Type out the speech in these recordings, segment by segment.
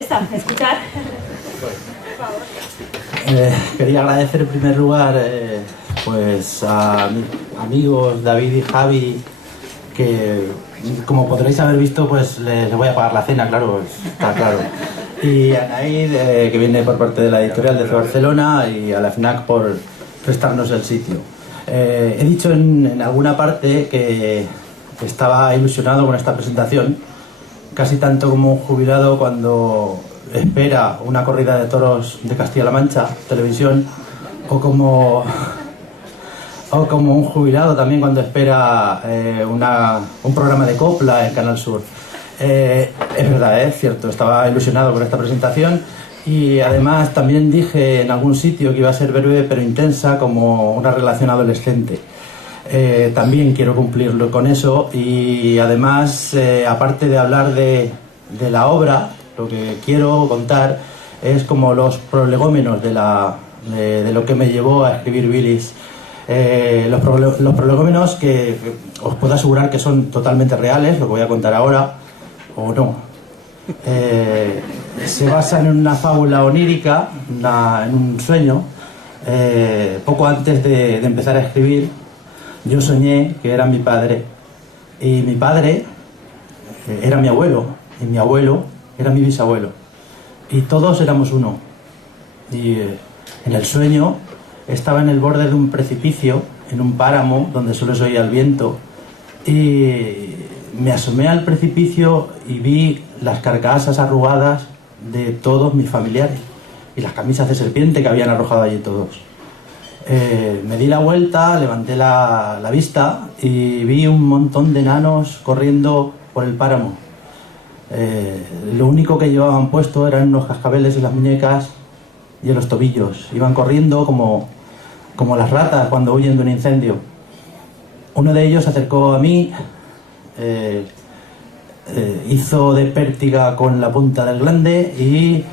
Escuchar. Quería agradecer en primer lugar pues a mis amigos David y Javi, que como podréis haber visto pues les voy a pagar la cena, claro, está claro. Y a Naid, que viene por parte de la editorial de Barcelona, y a la FNAC por prestarnos el sitio. He dicho en alguna parte que estaba ilusionado con esta presentación, casi tanto como un jubilado cuando espera una corrida de toros de Castilla-La Mancha, televisión, o como un jubilado también cuando espera un programa de copla en Canal Sur. Es verdad, es cierto, estaba ilusionado con esta presentación, y además también dije en algún sitio que iba a ser breve pero intensa, como una relación adolescente. También quiero cumplirlo con eso, y además, aparte de hablar de la obra, lo que quiero contar es como los prolegómenos de lo que me llevó a escribir Bilis. Los prolegómenos que os puedo asegurar que son totalmente reales, lo que voy a contar ahora, o no. Se basan en una fábula onírica, en un sueño. Poco antes de empezar a escribir, yo soñé que era mi padre, y mi padre era mi abuelo, y mi abuelo era mi bisabuelo, y todos éramos uno. Y en el sueño estaba en el borde de un precipicio, en un páramo donde solo se oía el viento, y me asomé al precipicio y vi las carcasas arrugadas de todos mis familiares y las camisas de serpiente que habían arrojado allí todos. Me di la vuelta, levanté la vista y vi un montón de enanos corriendo por el páramo. Lo único que llevaban puesto eran unos cascabeles en las muñecas y en los tobillos. Iban corriendo como las ratas cuando huyen de un incendio. Uno de ellos se acercó a mí, hizo de pértiga con la punta del glande y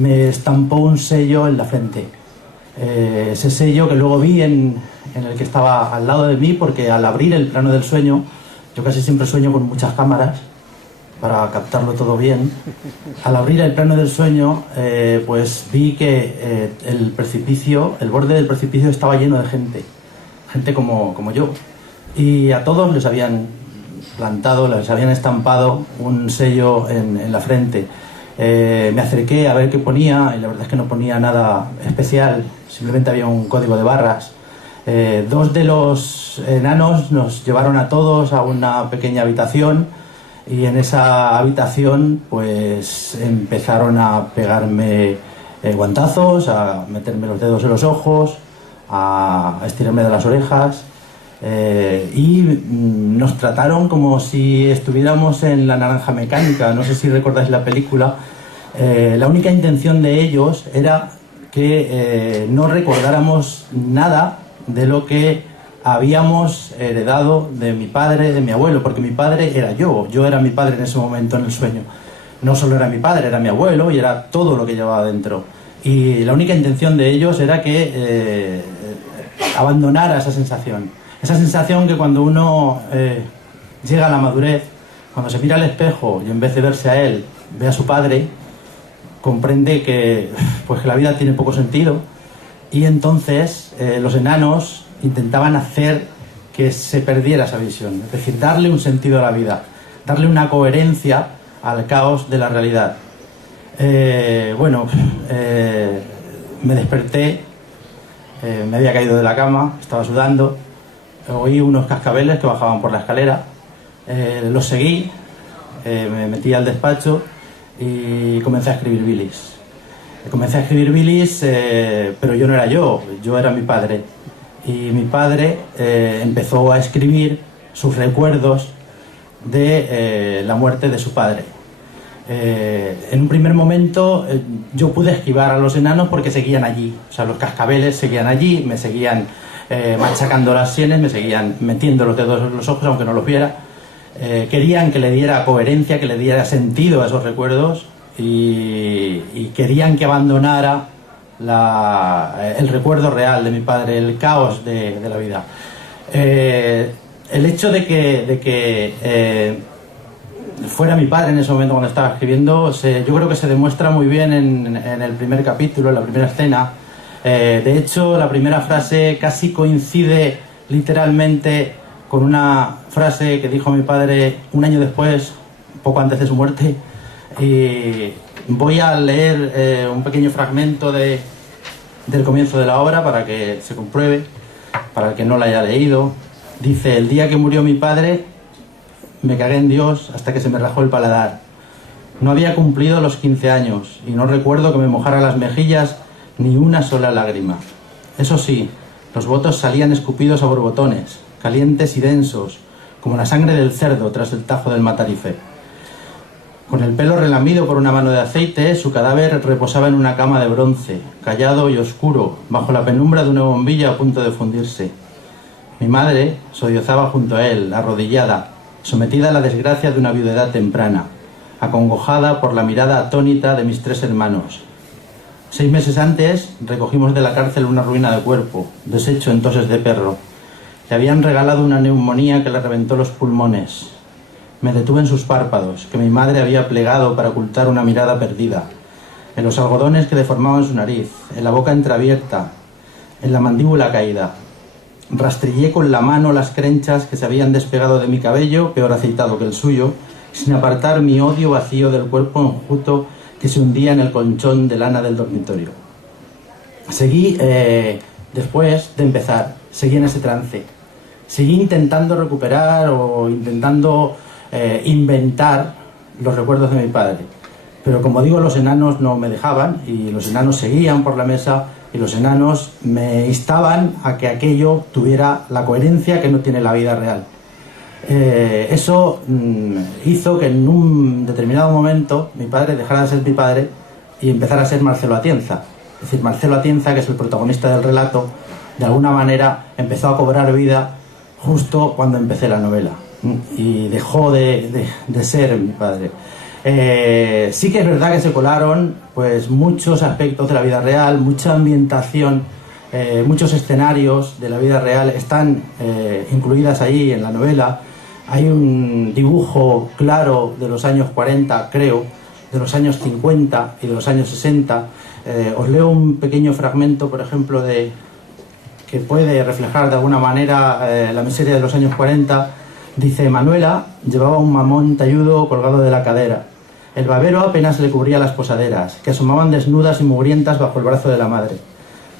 me estampó un sello en la frente. Ese sello que luego vi en el que estaba al lado de mí, porque al abrir el plano del sueño, yo casi siempre sueño con muchas cámaras para captarlo todo bien. Al abrir el plano del sueño, pues vi que el borde del precipicio estaba lleno de gente como yo, y a todos les habían plantado, les habían estampado un sello en la frente. Me acerqué a ver qué ponía, y la verdad es que no ponía nada especial, simplemente había un código de barras. Dos de los enanos nos llevaron a todos a una pequeña habitación, y en esa habitación pues empezaron a pegarme guantazos, a meterme los dedos en los ojos, a estirarme de las orejas, y nos trataron como si estuviéramos en La Naranja Mecánica. No sé si recordáis la película. La única intención de ellos era que no recordáramos nada de lo que habíamos heredado de mi padre, de mi abuelo, porque mi padre era yo era mi padre en ese momento en el sueño. No solo era mi padre, era mi abuelo, y era todo lo que llevaba dentro. Y la única intención de ellos era que abandonara esa sensación que cuando uno llega a la madurez, cuando se mira al espejo y en vez de verse a él, ve a su padre, comprende que la vida tiene poco sentido. Y entonces los enanos intentaban hacer que se perdiera esa visión, es decir, darle un sentido a la vida, darle una coherencia al caos de la realidad. Me desperté, me había caído de la cama, estaba sudando, oí unos cascabeles que bajaban por la escalera, los seguí, me metí al despacho y comencé a escribir Bilis. Pero yo no era yo era mi padre. Y mi padre empezó a escribir sus recuerdos de la muerte de su padre. En un primer momento yo pude esquivar a los enanos porque seguían allí. O sea, los cascabeles seguían allí, me seguían machacando las sienes, me seguían metiendo los dedos en los ojos aunque no los viera. Querían que le diera coherencia, que le diera sentido a esos recuerdos, y querían que abandonara el recuerdo real de mi padre, el caos de la vida. El hecho de que fuera mi padre en ese momento cuando estaba escribiendo, yo creo que se demuestra muy bien en el primer capítulo, en la primera escena. De hecho, la primera frase casi coincide literalmente con una frase que dijo mi padre un año después, poco antes de su muerte. Y voy a leer un pequeño fragmento del comienzo de la obra para que se compruebe, para el que no la haya leído. Dice: el día que murió mi padre me cagué en Dios hasta que se me rajó el paladar. No había cumplido los 15 años y no recuerdo que me mojara las mejillas ni una sola lágrima. Eso sí, los votos salían escupidos a borbotones, calientes y densos, como la sangre del cerdo tras el tajo del matarife. Con el pelo relamido por una mano de aceite, su cadáver reposaba en una cama de bronce, callado y oscuro, bajo la penumbra de una bombilla a punto de fundirse. Mi madre sollozaba junto a él, arrodillada, sometida a la desgracia de una viudedad temprana, acongojada por la mirada atónita de mis 3 hermanos. 6 meses antes recogimos de la cárcel una ruina de cuerpo, deshecho en toses de perro. Le habían regalado una neumonía que le reventó los pulmones. Me detuve en sus párpados, que mi madre había plegado para ocultar una mirada perdida, en los algodones que deformaban su nariz, en la boca entreabierta, en la mandíbula caída. Rastrillé con la mano las crenchas que se habían despegado de mi cabello, peor aceitado que el suyo, sin apartar mi odio vacío del cuerpo enjuto que se hundía en el colchón de lana del dormitorio. Seguí, después de empezar, seguí en ese trance. Seguí intentando recuperar o intentando inventar los recuerdos de mi padre. Pero como digo, los enanos no me dejaban y los enanos seguían por la mesa y los enanos me instaban a que aquello tuviera la coherencia que no tiene la vida real. Eso hizo que en un determinado momento mi padre dejara de ser mi padre y empezara a ser Marcelo Atienza. Es decir, Marcelo Atienza, que es el protagonista del relato, de alguna manera empezó a cobrar vida justo cuando empecé la novela y dejó de ser mi padre. Sí que es verdad que se colaron pues muchos aspectos de la vida real, mucha ambientación, muchos escenarios de la vida real están incluidas ahí en la novela. Hay un dibujo claro de los años 40, creo, de los años 50 y de los años 60. Os leo un pequeño fragmento, por ejemplo, que puede reflejar de alguna manera la miseria de los años 40. Dice: Manuela llevaba un mamón talludo colgado de la cadera. El babero apenas le cubría las posaderas, que asomaban desnudas y mugrientas bajo el brazo de la madre.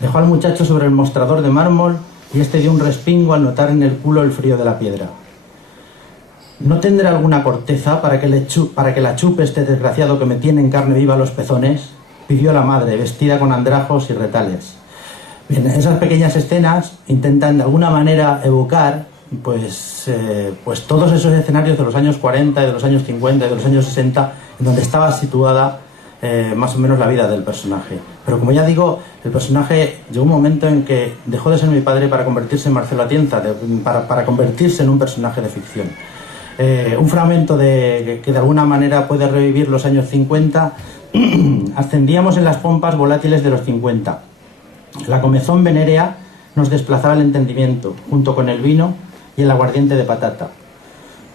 Dejó al muchacho sobre el mostrador de mármol y este dio un respingo al notar en el culo el frío de la piedra. ¿No tendré alguna corteza para que la chupe este desgraciado que me tiene en carne viva los pezones?, pidió la madre, vestida con andrajos y retales. Bien, esas pequeñas escenas intentan de alguna manera evocar pues todos esos escenarios de los años 40, de los años 50 y de los años 60, en donde estaba situada más o menos la vida del personaje. Pero como ya digo, el personaje llegó un momento en que dejó de ser mi padre para convertirse en Marcelo Atienza, para convertirse en un personaje de ficción. Un fragmento que de alguna manera puede revivir los años 50. Ascendíamos en las pompas volátiles de los 50. La comezón venérea nos desplazaba el entendimiento, junto con el vino y el aguardiente de patata.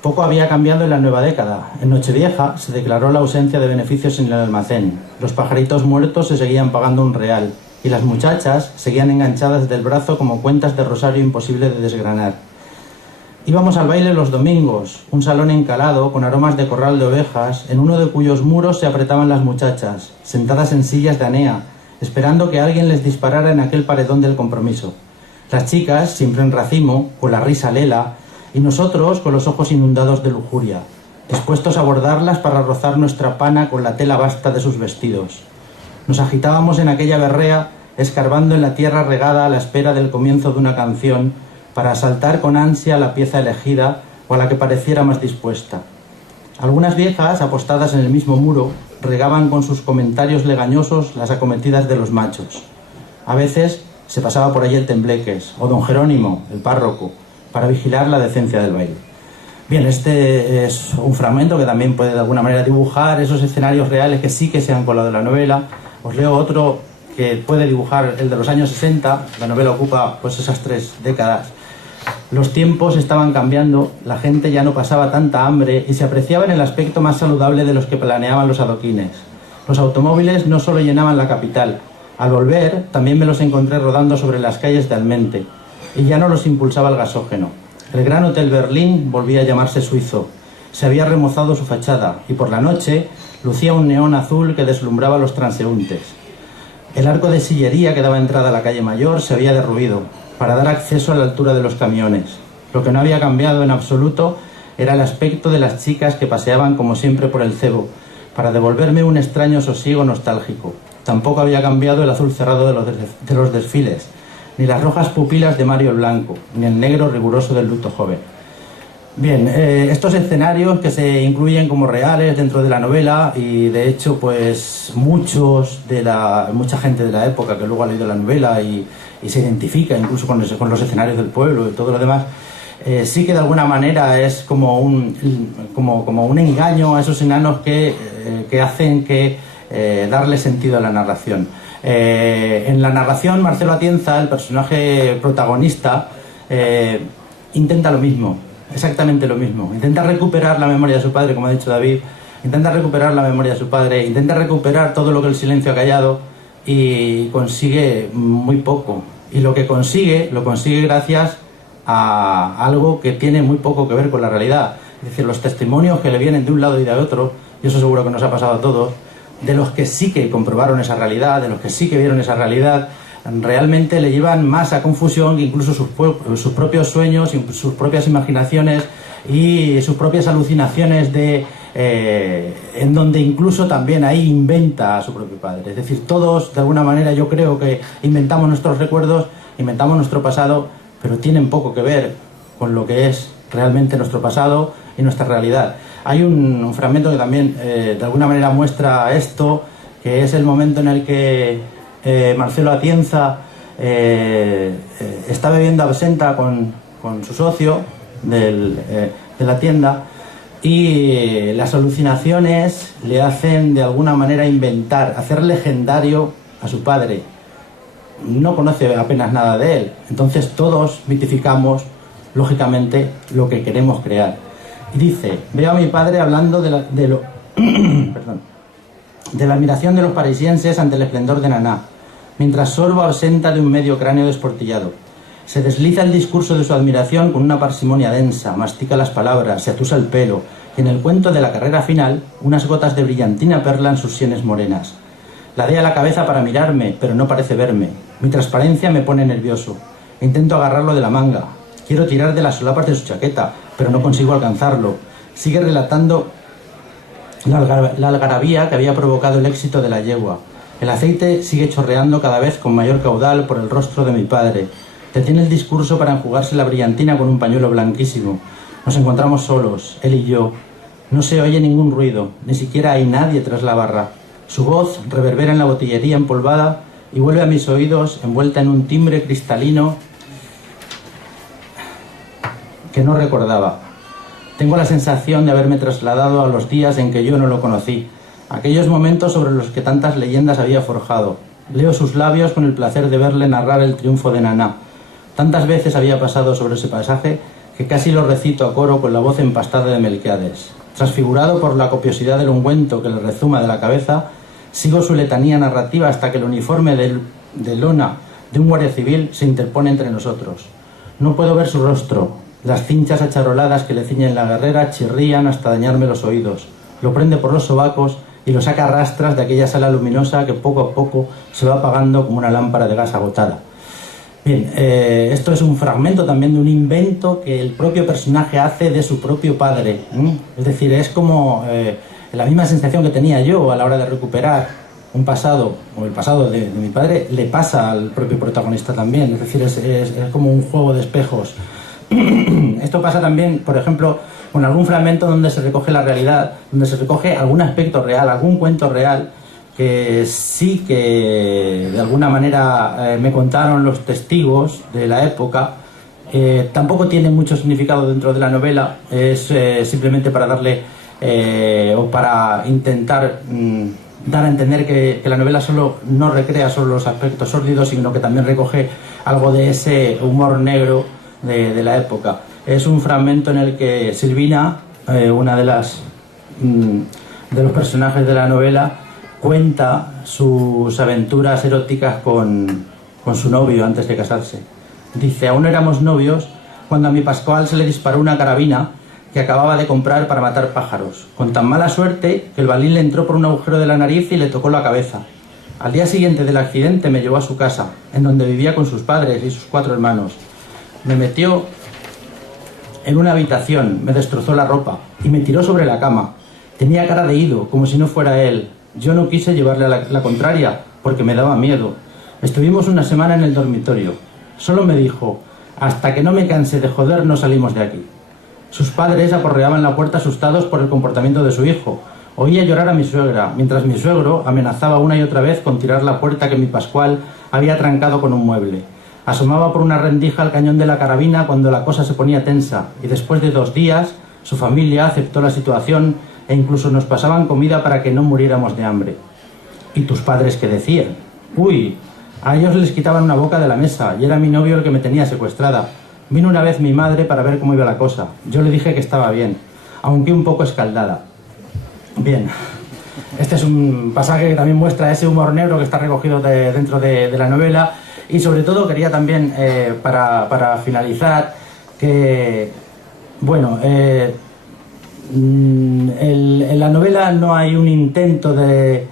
Poco había cambiado en la nueva década. En Nochevieja se declaró la ausencia de beneficios en el almacén. Los pajaritos muertos se seguían pagando un real y las muchachas seguían enganchadas del brazo como cuentas de rosario imposible de desgranar. Íbamos al baile los domingos, un salón encalado con aromas de corral de ovejas, en uno de cuyos muros se apretaban las muchachas, sentadas en sillas de anea, esperando que alguien les disparara en aquel paredón del compromiso. Las chicas, siempre en racimo, con la risa lela, y nosotros con los ojos inundados de lujuria, dispuestos a abordarlas para rozar nuestra pana con la tela vasta de sus vestidos. Nos agitábamos en aquella berrea, escarbando en la tierra regada a la espera del comienzo de una canción, para asaltar con ansia la pieza elegida o a la que pareciera más dispuesta. Algunas viejas, apostadas en el mismo muro, regaban con sus comentarios legañosos las acometidas de los machos. A veces se pasaba por allí el Tembleques, o don Jerónimo, el párroco, para vigilar la decencia del baile. Bien, este es un fragmento que también puede de alguna manera dibujar esos escenarios reales que sí que se han colado en la novela. Os leo otro que puede dibujar el de los años 60. La novela ocupa pues esas 3 décadas. Los tiempos estaban cambiando, la gente ya no pasaba tanta hambre y se apreciaba en el aspecto más saludable de los que planeaban los adoquines. Los automóviles no solo llenaban la capital, al volver también me los encontré rodando sobre las calles de Almente, y ya no los impulsaba el gasógeno. El Gran Hotel Berlín volvía a llamarse suizo. Se había remozado su fachada y por la noche lucía un neón azul que deslumbraba a los transeúntes. El arco de sillería que daba entrada a la calle Mayor se había derruido para dar acceso a la altura de los camiones. Lo que no había cambiado en absoluto era el aspecto de las chicas que paseaban como siempre por el cebo, para devolverme un extraño sosiego nostálgico. Tampoco había cambiado el azul cerrado de los desfiles, ni las rojas pupilas de Mario el Blanco, ni el negro riguroso del luto joven. Bien, estos escenarios que se incluyen como reales dentro de la novela, y de hecho pues mucha gente de la época que luego ha leído la novela y se identifica incluso con los escenarios del pueblo y todo lo demás, sí que de alguna manera es como un engaño a esos enanos que hacen que darle sentido a la narración. En la narración, Marcelo Atienza, el personaje protagonista, intenta lo mismo, exactamente lo mismo. Intenta recuperar la memoria de su padre, como ha dicho David, intenta recuperar la memoria de su padre, intenta recuperar todo lo que el silencio ha callado, y consigue muy poco. Y lo que consigue, lo consigue gracias a algo que tiene muy poco que ver con la realidad. Es decir, los testimonios que le vienen de un lado y de otro, y eso seguro que nos ha pasado a todos, de los que sí que comprobaron esa realidad, de los que sí que vieron esa realidad, realmente le llevan más a confusión que incluso sus propios sueños, sus propias imaginaciones y sus propias alucinaciones en donde incluso también ahí inventa a su propio padre. Es decir, todos de alguna manera yo creo que inventamos nuestros recuerdos, inventamos nuestro pasado, pero tienen poco que ver con lo que es realmente nuestro pasado y nuestra realidad. Hay un fragmento que también de alguna manera muestra esto, que es el momento en el que Marcelo Atienza está bebiendo absenta con su socio de la tienda, y las alucinaciones le hacen de alguna manera inventar, hacer legendario a su padre. No conoce apenas nada de él, entonces todos mitificamos lógicamente lo que queremos crear. Y dice: veo a mi padre hablando de la admiración de los parisienses ante el esplendor de Naná, mientras sorbo absenta de un medio cráneo desportillado. Se desliza el discurso de su admiración con una parsimonia densa, mastica las palabras, se atusa el pelo, y en el cuento de la carrera final, unas gotas de brillantina perlan sus sienes morenas. Ladea la cabeza para mirarme, pero no parece verme. Mi transparencia me pone nervioso. Intento agarrarlo de la manga. Quiero tirar de las solapas de su chaqueta, pero no consigo alcanzarlo. Sigue relatando la algarabía que había provocado el éxito de la yegua. El aceite sigue chorreando cada vez con mayor caudal por el rostro de mi padre. Detiene el discurso para enjugarse la brillantina con un pañuelo blanquísimo. Nos encontramos solos, él y yo. No se oye ningún ruido, ni siquiera hay nadie tras la barra. Su voz reverbera en la botillería empolvada y vuelve a mis oídos envuelta en un timbre cristalino que no recordaba. Tengo la sensación de haberme trasladado a los días en que yo no lo conocí, aquellos momentos sobre los que tantas leyendas había forjado. Leo sus labios con el placer de verle narrar el triunfo de Naná. Tantas veces había pasado sobre ese pasaje que casi lo recito a coro con la voz empastada de Melquiades. Transfigurado por la copiosidad del ungüento que le rezuma de la cabeza, sigo su letanía narrativa hasta que el uniforme de lona de un guardia civil se interpone entre nosotros. No puedo ver su rostro. Las cinchas acharoladas que le ciñen la guerrera chirrían hasta dañarme los oídos. Lo prende por los sobacos y lo saca a rastras de aquella sala luminosa que poco a poco se va apagando como una lámpara de gas agotada. Bien, esto es un fragmento también de un invento que el propio personaje hace de su propio padre. Es decir, es como la misma sensación que tenía yo a la hora de recuperar un pasado, o el pasado de mi padre, le pasa al propio protagonista también. Es decir, es como un juego de espejos. Esto pasa también, por ejemplo, con algún fragmento donde se recoge la realidad, donde se recoge algún aspecto real, algún cuento real, que sí que de alguna manera me contaron los testigos de la época. Tampoco tiene mucho significado dentro de la novela, es simplemente para darle o para intentar dar a entender que la novela no recrea solo los aspectos sórdidos, sino que también recoge algo de ese humor negro de la época. Es un fragmento en el que Silvina, una de los personajes de la novela, cuenta sus aventuras eróticas con su novio antes de casarse. Dice: aún éramos novios cuando a mi Pascual se le disparó una carabina que acababa de comprar para matar pájaros, con tan mala suerte que el balín le entró por un agujero de la nariz y le tocó la cabeza. Al día siguiente del accidente me llevó a su casa, en donde vivía con sus padres y sus 4 hermanos. Me metió en una habitación, me destrozó la ropa y me tiró sobre la cama. Tenía cara de ido, como si no fuera él. Yo no quise llevarle la contraria, porque me daba miedo. Estuvimos una semana en el dormitorio. Solo me dijo: hasta que no me canse de joder, no salimos de aquí. Sus padres aporreaban la puerta asustados por el comportamiento de su hijo. Oía llorar a mi suegra, mientras mi suegro amenazaba una y otra vez con tirar la puerta que mi Pascual había trancado con un mueble. Asomaba por una rendija al cañón de la carabina cuando la cosa se ponía tensa, y después de 2 días su familia aceptó la situación e incluso nos pasaban comida para que no muriéramos de hambre. ¿Y tus padres qué decían? Uy, a ellos les quitaban una boca de la mesa y era mi novio el que me tenía secuestrada. Vino una vez mi madre para ver cómo iba la cosa. Yo le dije que estaba bien, aunque un poco escaldada. Bien, este es un pasaje que también muestra ese humor negro que está recogido dentro de la novela. Y sobre todo quería también, para finalizar, que, bueno, en la novela no hay un intento de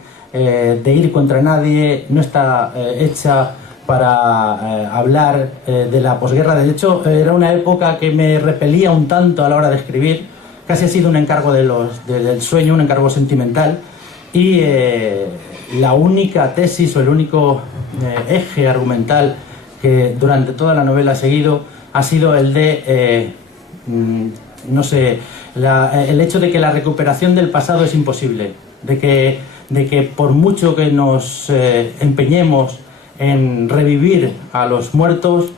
ir contra nadie, no está hecha para hablar de la posguerra. De hecho, era una época que me repelía un tanto a la hora de escribir. Casi ha sido un encargo del sueño, un encargo sentimental. Y la única tesis o el único eje argumental que durante toda la novela ha seguido ha sido el de, no sé, el hecho de que la recuperación del pasado es imposible, de que por mucho que nos empeñemos en revivir a los muertos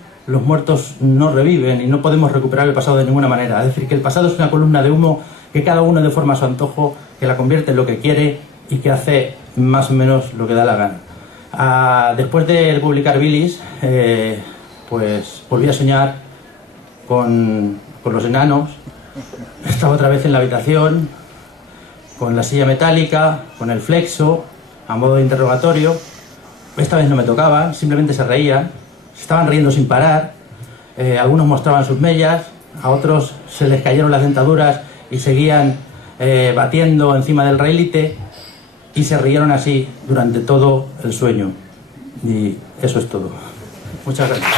no reviven y no podemos recuperar el pasado de ninguna manera. Es decir, que el pasado es una columna de humo que cada uno de forma a su antojo, que la convierte en lo que quiere y que hace más o menos lo que da la gana. Después de publicar Bilis, pues volví a soñar con los enanos. Estaba otra vez en la habitación, con la silla metálica, con el flexo, a modo de interrogatorio. Esta vez no me tocaban, simplemente se reían. Se estaban riendo sin parar. Algunos mostraban sus mellas, a otros se les cayeron las dentaduras y seguían batiendo encima del railite. Y se rieron así durante todo el sueño. Y eso es todo. Muchas gracias.